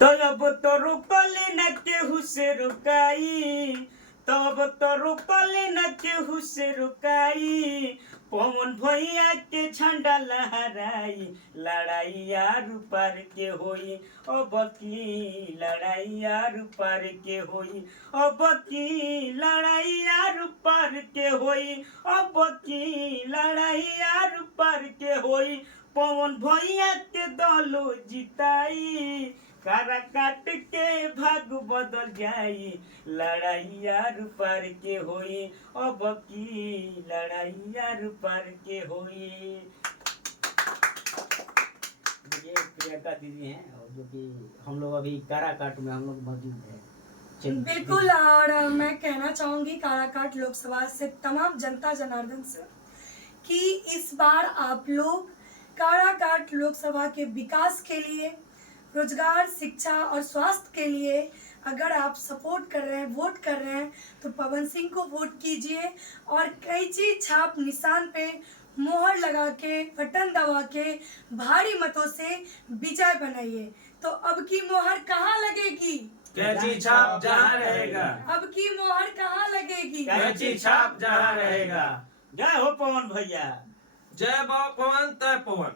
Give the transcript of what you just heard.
तो अब तो रुकले न केहू से रुकाई, तब तो रुकले न केहू से रुकाई। पवन भैया के झंडा लहराई, लड़ाई आर पार के होई अब की, लड़ाई आर पार के होई अब की, लड़ाई आर पार के होई अब की, लड़ाई आर पार के होई। पवन भैया के दलो जिताई, कारा काट के भाग बदल जाई, लड़ाई आर पार के होई अब की, लड़ाई आर पार के होई। ये प्रियंका दीदी हैं और जो कि हम लोग अभी काराकाट में हम लोग मौजूद हैं। बिल्कुल। और मैं कहना चाहूंगी काराकाट लोकसभा से तमाम जनता जनार्दन से कि इस बार आप लोग काराकाट लोकसभा के विकास के लिए, रोजगार, शिक्षा और स्वास्थ्य के लिए अगर आप सपोर्ट कर रहे हैं, वोट कर रहे हैं, तो पवन सिंह को वोट कीजिए और कैंची छाप निशान पे मोहर लगा के, बटन दबा के भारी मतों से विजय बनाइए। तो अब की मोहर कहाँ लगेगी? कैंची छाप जहाँ रहेगा। अब की मोहर कहाँ लगेगी? कैंची छाप जहाँ रहेगा। जय हो पवन भैया। जय पवन तय पवन।